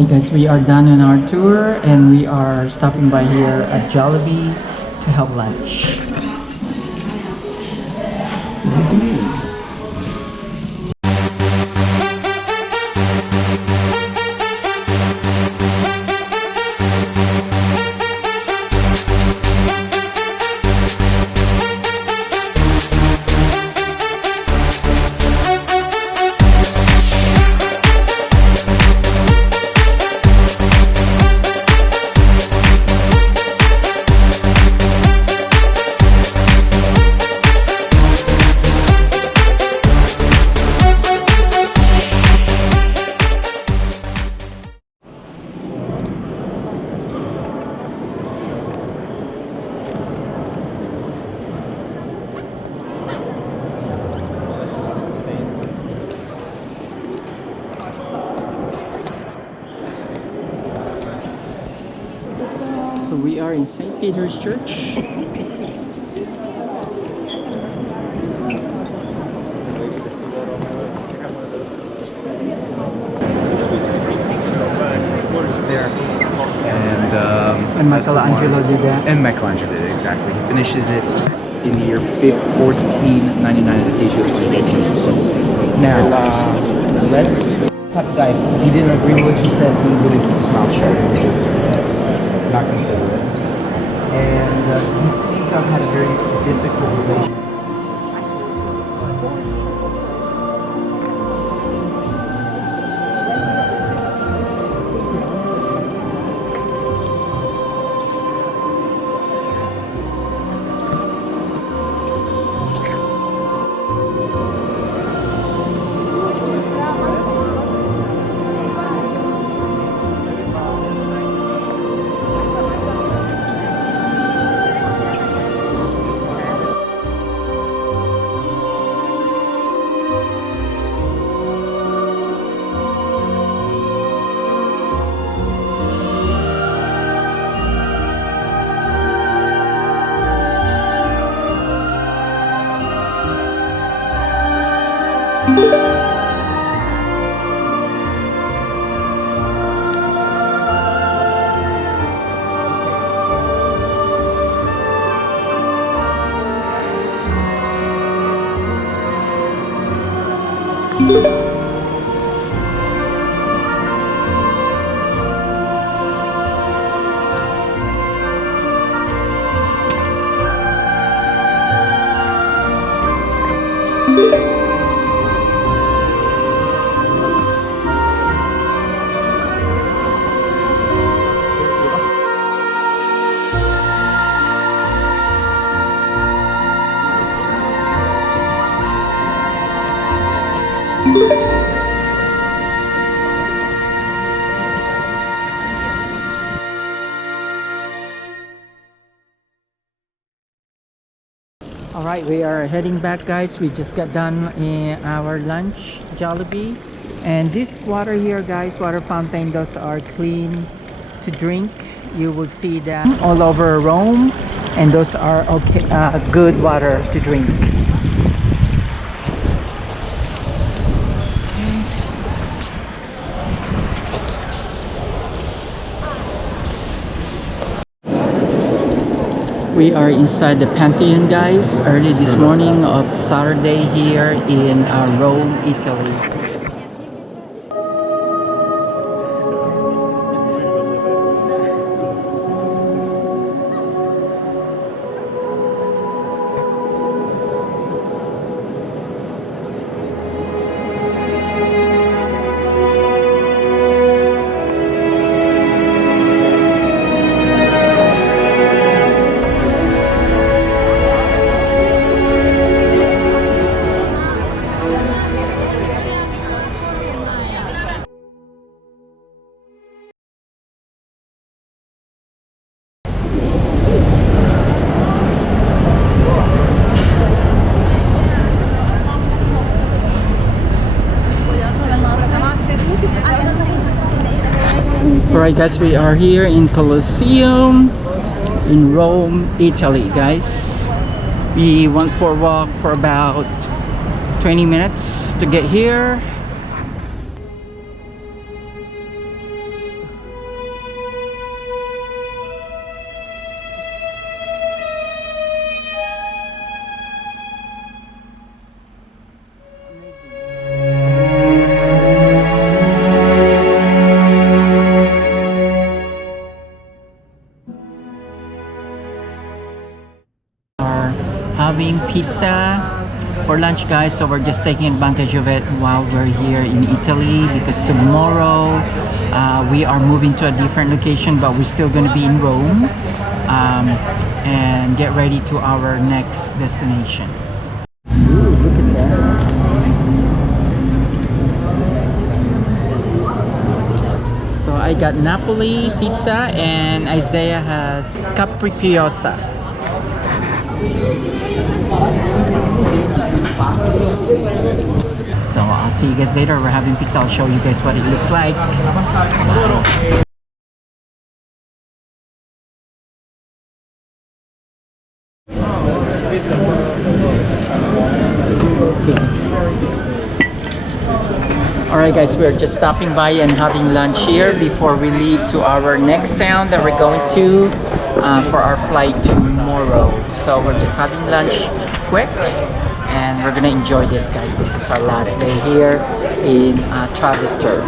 Alright guys, we are done on our tour and we are stopping by here at Jollibee to have lunch. So we are in St. Peter's Church. There. And Michelangelo did that. And Michelangelo did it, exactly. He finishes it in the year 1499 at the age of 88. Now, let's talk to the guy. If he didn't agree with what he said, he wouldn't keep his mouth shut. He would just not consider it. And he seems to have had a very difficult relationship. Alright, we are heading back guys. We just got done in our lunch, Jollibee. And this water here guys, water fountain, those are clean to drink. You will see that all over Rome. And those are okay, good water to drink. We are inside the Pantheon guys, early this morning of Saturday here in Rome, Italy. Alright guys, we are here in Colosseum in Rome, Italy guys. We went for a walk for about 20 minutes to get here. having pizza for lunch, guys, so we're just taking advantage of it while we're here in Italy, because tomorrow we are moving to a different location, but we're still going to be in Rome, and get ready to our next destination. Ooh, look at that. So I got Napoli pizza and Isaiah has capriciosa. So I'll see you guys later. We're having pizza. I'll show you guys what it looks like. Alright guys, we're just stopping by and having lunch here before we leave to our next town that we're going to for our flight tomorrow. So we're just having lunch quick and we're gonna enjoy this, guys. This is our last day here in Travistor.